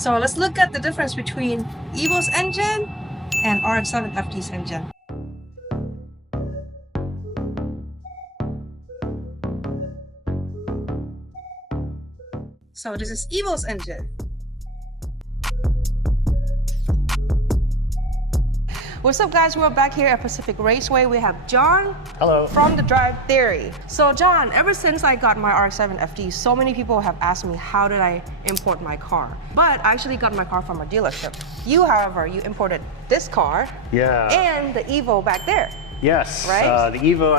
So let's look at the difference between Evo's engine and RX-7 FD's engine. So this is Evo's engine. What's up, guys? We're back here at Pacific Raceway. We have John. Hello. From The Drive Theory. So John, ever since I got my RX-7 FD, so many people have asked me how did I import my car. But I actually got my car from a dealership. You, however, you imported this car. Yeah. And the Evo back there. Yes, right? The Evo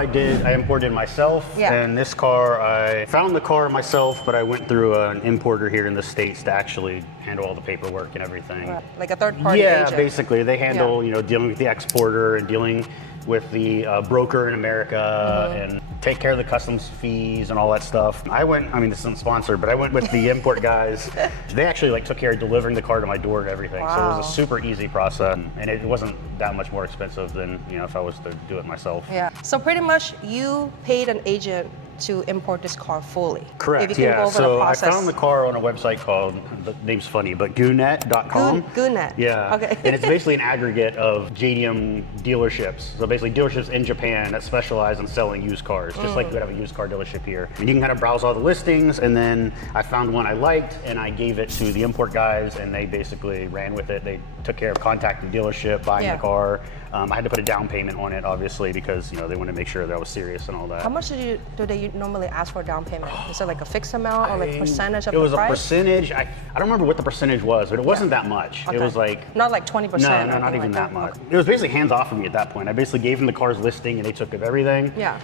I imported myself, yeah. And this car, I found the car myself, but I went through an importer here in the States to actually handle all the paperwork and everything. Right. Like a third-party agent. Yeah, basically. They handle, dealing with the exporter and dealing with the broker in America and take care of the customs fees and all that stuff. This isn't sponsored, but I went with the import guys. They actually took care of delivering the car to my door and everything. Wow. So it was a super easy process, and it wasn't that much more expensive than if I was to do it myself. Yeah. So pretty much you paid an agent to import this car fully. Correct, if you can go over so the process. I found the car on a website called, the name's funny, but goonet.com. Goonet. Yeah. Okay. And it's basically an aggregate of JDM dealerships. So basically dealerships in Japan that specialize in selling used cars, just like you would have a used car dealership here. And you can kind of browse all the listings, and then I found one I liked, and I gave it to the import guys, and they basically ran with it. They took care of contacting the dealership, buying the car. I had to put a down payment on it, obviously, because they wanted to make sure that I was serious and all that. How much do they normally ask for a down payment? Is it like a fixed amount or like percentage of the price? It was a percentage. I don't remember what the percentage was, but it wasn't that much. Okay. It was like not like 20%. No, not even that much. It was basically hands off for me at that point. I basically gave them the car's listing, and they took of everything. Yeah.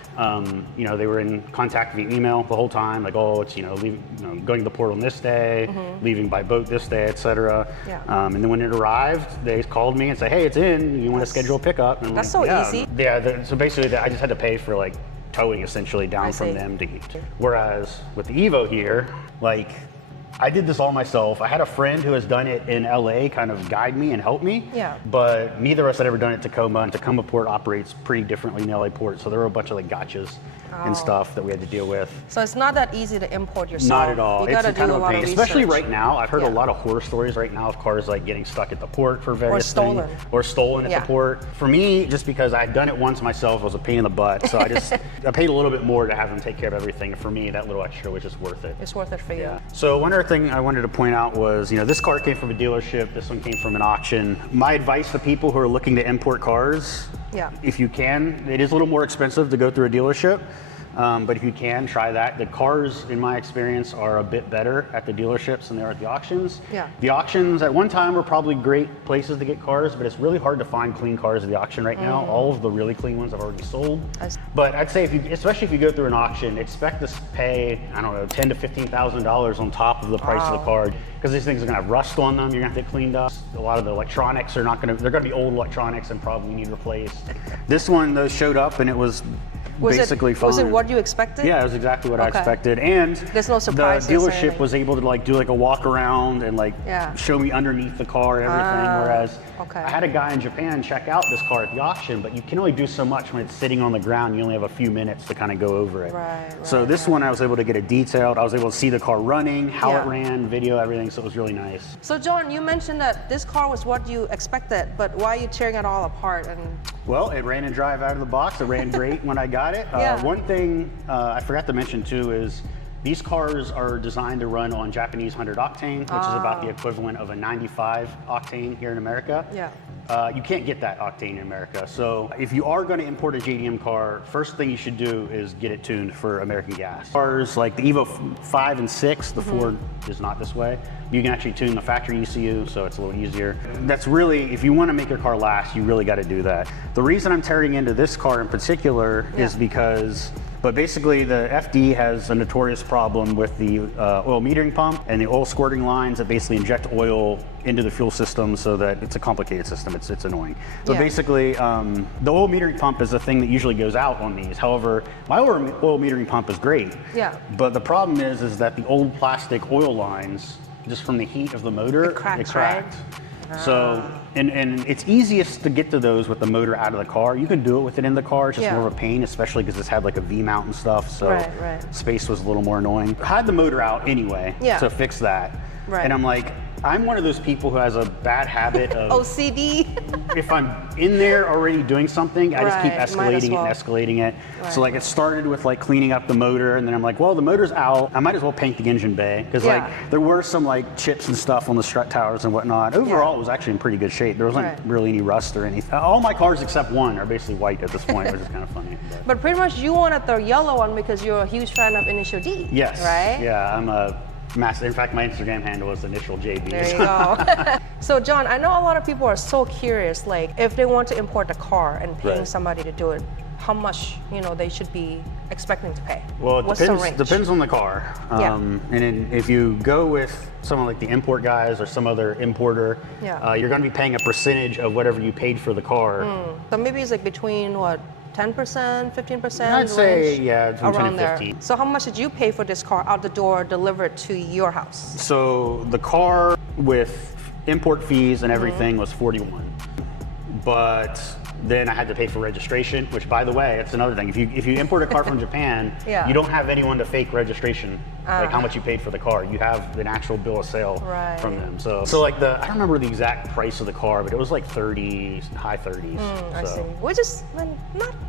They were in contact via email the whole time, like, oh, it's going to the port on this day, leaving by boat this day, etc. Yeah. And then when it arrived, they called me and said, hey, it's in. You want to schedule a pickup? And that's so easy. Yeah. So basically, I just had to pay for towing essentially down from them to eat. Whereas with the Evo here, I did this all myself. I had a friend who has done it in LA kind of guide me and help me. Yeah. But neither of us had ever done it in Tacoma, and Tacoma port operates pretty differently than LA port. So there were a bunch of gotchas and stuff that we had to deal with. So it's not that easy to import yourself. Not at all. You gotta do a lot of research. Especially right now. I've heard a lot of horror stories right now of cars getting stuck at the port for various things. Or stolen at the port. For me, just because I had done it once myself, it was a pain in the butt. So I paid a little bit more to have them take care of everything. And for me, that little extra was just worth it. It's worth it for you. So one other thing I wanted to point out was, this car came from a dealership. This one came from an auction. My advice to people who are looking to import cars, if you can, it is a little more expensive to go through a dealership. But if you can, try that. The cars, in my experience, are a bit better at the dealerships than they are at the auctions. Yeah. The auctions at one time were probably great places to get cars, but it's really hard to find clean cars at the auction right now. All of the really clean ones have already sold. But I'd say, especially if you go through an auction, expect to pay, I don't know, $10,000 to $15,000 on top of the price of the car, because these things are gonna have rust on them. You're gonna have to get cleaned up. A lot of the electronics are they're gonna be old electronics and probably need replaced. This one, though, showed up and it was basically fine. Was it what you expected? Yeah, it was exactly what I expected. And there's no surprises. The dealership was able to do a walk around and show me underneath the car and everything. Whereas I had a guy in Japan check out this car at the auction, but you can only do so much when it's sitting on the ground. You only have a few minutes to kind of go over it. So this one I was able to get it detailed. I was able to see the car running, how it ran, video, everything. So it was really nice. So John, you mentioned that this car was what you expected, but why are you tearing it all apart? Well, it ran and drive out of the box. It ran great when I got it. One thing I forgot to mention too is these cars are designed to run on Japanese 100 octane, which is about the equivalent of a 95 octane here in America. You can't get that octane in America. So if you are going to import a JDM car, first thing you should do is get it tuned for American gas. Cars like the Evo 5 and 6, the Ford is not this way. You can actually tune the factory ECU, so it's a little easier. That's really, if you want to make your car last, you really got to do that. The reason I'm tearing into this car in particular is because basically the FD has a notorious problem with the oil metering pump and the oil squirting lines that basically inject oil into the fuel system, so that it's a complicated system. It's annoying. But basically, the oil metering pump is the thing that usually goes out on these. However, my oil metering pump is great. But the problem is that the old plastic oil lines, just from the heat of the motor, it cracked. Right? So, and it's easiest to get to those with the motor out of the car. You can do it with it in the car. It's just more of a pain, especially because this had a V-mount and stuff. So space was a little more annoying. I had the motor out anyway to fix that. And I'm like, I'm one of those people who has a bad habit of OCD. if I'm in there already doing something, I just keep Right, might as escalating it well. and escalating it. Right. So like it started with like cleaning up the motor, and then I'm like, well, the motor's out. I might as well paint the engine bay because Yeah. like there were some like chips and stuff on the strut towers and whatnot. Overall, it was actually in pretty good shape. There wasn't Right. really any rust or anything. All my cars except one are basically white at this point, which is kind of funny. But pretty much you wanted the yellow one because you're a huge fan of Initial D. Yes. Right? Yeah, I'm a master. In fact, my Instagram handle is Initial JB. There you go. So John, I know a lot of people are so curious, like if they want to import a car and paying Right. somebody to do it, how much they should be expecting to pay? Well, it What's the range? depends on the car. Yeah. And then if you go with someone like the import guys or some other importer, Yeah. you're going to be paying a percentage of whatever you paid for the car. So maybe it's like between what, 10%, 15%? I'd say, range? yeah, between 10 around and there. 15. So how much did you pay for this car out the door delivered to your house? So the car with import fees and everything Mm-hmm. was 41. But then I had to pay for registration, which by the way, it's another thing. If you import a car from Japan, Yeah. you don't have anyone to fake registration, like how much you paid for the car. You have an actual bill of sale Right. from them. So like I don't remember the exact price of the car, but it was like 30, high 30s. I see. so. Which is not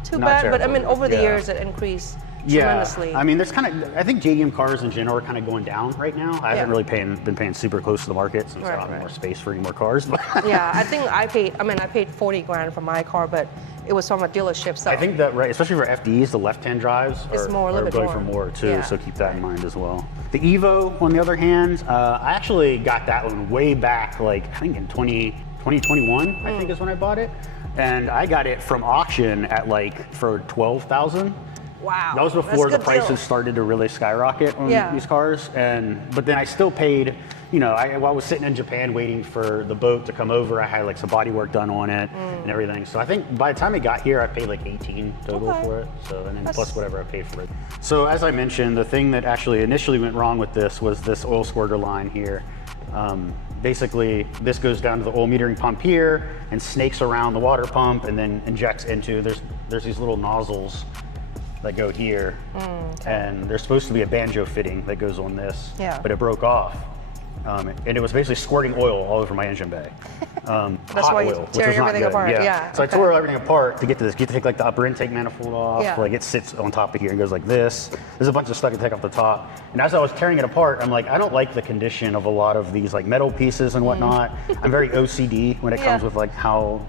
too Not bad, but I terrible, mean, over the yeah. years it increased Yeah, tremendously. I mean, there's I think JDM cars in general are kind of going down right now. I haven't Yeah. really been paying super close to the market since I don't have more space for any more cars. But Yeah, I think I paid 40 grand for my car, but it was from a dealership. So I think that, right, especially for FDs, the left-hand drives It's are, more, a are little bit going more. for more too, Yeah. so keep that in mind as well. The Evo, on the other hand, I actually got that one way back, like I think in 2021, I think is when I bought it. And I got it from auction at like for $12,000. wow, That was that's before a the good prices deal. started to really skyrocket on Yeah. these cars, but then I still paid. While I was sitting in Japan waiting for the boat to come over, I had like some body work done on it and everything. So I think by the time it got here, I paid like 18 total Okay. for it. So and then That's- plus whatever I paid for it. So as I mentioned, the thing that actually initially went wrong with this was this oil squirter line here. Basically, this goes down to the oil metering pump here and snakes around the water pump and then injects into. There's these little nozzles that go here, and there's supposed to be a banjo fitting that goes on this, Yeah. but it broke off. And it was basically squirting oil all over my engine bay. That's hot why you oil, which tear was not everything good. apart. Yeah, So okay. I tore everything apart to get to this. You have to take like the upper intake manifold off. Yeah. Like it sits on top of here and goes like this. There's a bunch of stuff to take off the top. And as I was tearing it apart, I'm like, I don't like the condition of a lot of these like metal pieces and whatnot. I'm very OCD when it comes Yeah. with like how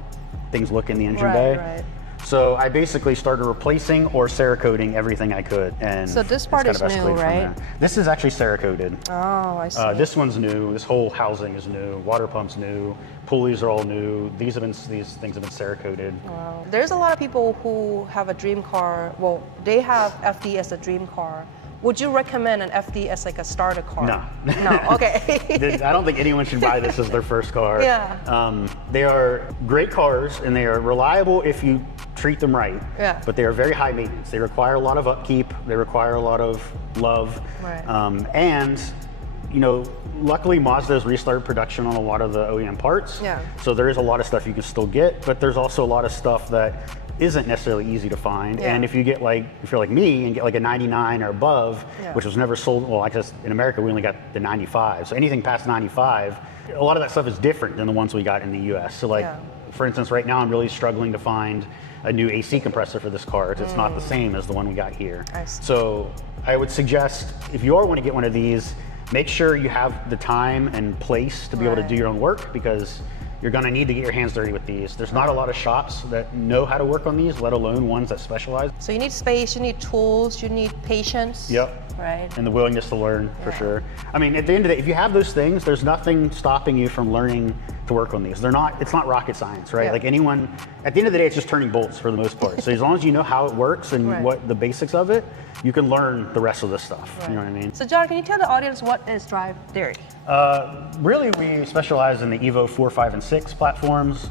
things look in the engine Right, bay. right. So I basically started replacing or Cerakoting everything I could. And So this it's part kind is of new, escalated from right? there. This is actually Cerakoted. Oh, I see. This one's new. This whole housing is new. Water pump's new. Pulleys are all new. These things have been Cerakoted. Wow. There's a lot of people who have a dream car. Well, they have FD as a dream car. Would you recommend an FD as like a starter car? No. No. Okay. I don't think anyone should buy this as their first car. Yeah. They are great cars and they are reliable if you treat them right. Yeah. But they are very high maintenance. They require a lot of upkeep. They require a lot of love. Right. And luckily Mazda's restarted production on a lot of the OEM parts. Yeah. So there is a lot of stuff you can still get, but there's also a lot of stuff that isn't necessarily easy to find. Yeah. And if you're like me and get like a 99 or above, Yeah. which was never sold, well, I guess in America we only got the 95. So anything past 95, a lot of that stuff is different than the ones we got in the US. So like, Yeah. for instance, right now I'm really struggling to find a new AC compressor for this car. It's not the same as the one we got here. I see. So I would suggest if you are want to get one of these, make sure you have the time and place to be able to do your own work, because you're going to need to get your hands dirty with these. There's not a lot of shops that know how to work on these, let alone ones that specialize. So you need space, you need tools, you need patience. Yep. Right. And the willingness to learn, for Yeah. sure. I mean, at the end of the day, if you have those things, there's nothing stopping you from learning to work on these. It's not rocket science, right? Yeah. Like anyone, at the end of the day, it's just turning bolts for the most part. So as long as you know how it works and Right. what the basics of it, you can learn the rest of this stuff. You know what I mean? So John, can you tell the audience what is drive theory? Really, we specialize in the Evo 4, 5, and 6 platforms.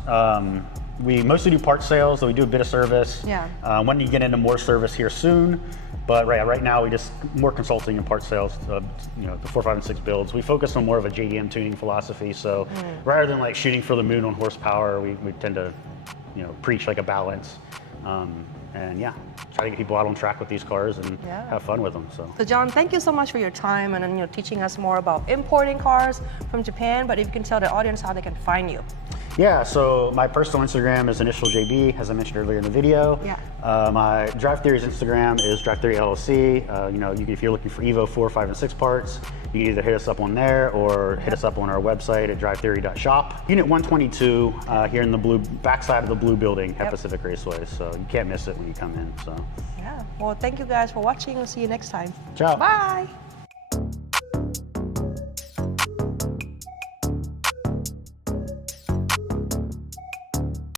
We mostly do part sales, though we do a bit of service. Yeah. Wanting to get into more service here soon, but right now we just more consulting and part sales. The 4, 5, and 6 builds. We focus on more of a JDM tuning philosophy. So rather than like shooting for the moon on horsepower, we tend to preach like a balance. and yeah, try to get people out on track with these cars and have fun with them. So John, thank you so much for your time and teaching us more about importing cars from Japan. But if you can tell the audience how they can find you. Yeah, so my personal Instagram is initial JB, as I mentioned earlier in the video. Yeah. My Drive Theory's Instagram is Drive Theory LLC. If you're looking for Evo 4, 5, and 6 parts, you can either hit us up on there or hit us up on our website at drivetheory.shop. Unit 122 here in the backside of the blue building at Pacific Raceway, so you can't miss it when you come in. So. Yeah. Well, thank you guys for watching. We'll see you next time. Ciao. Bye.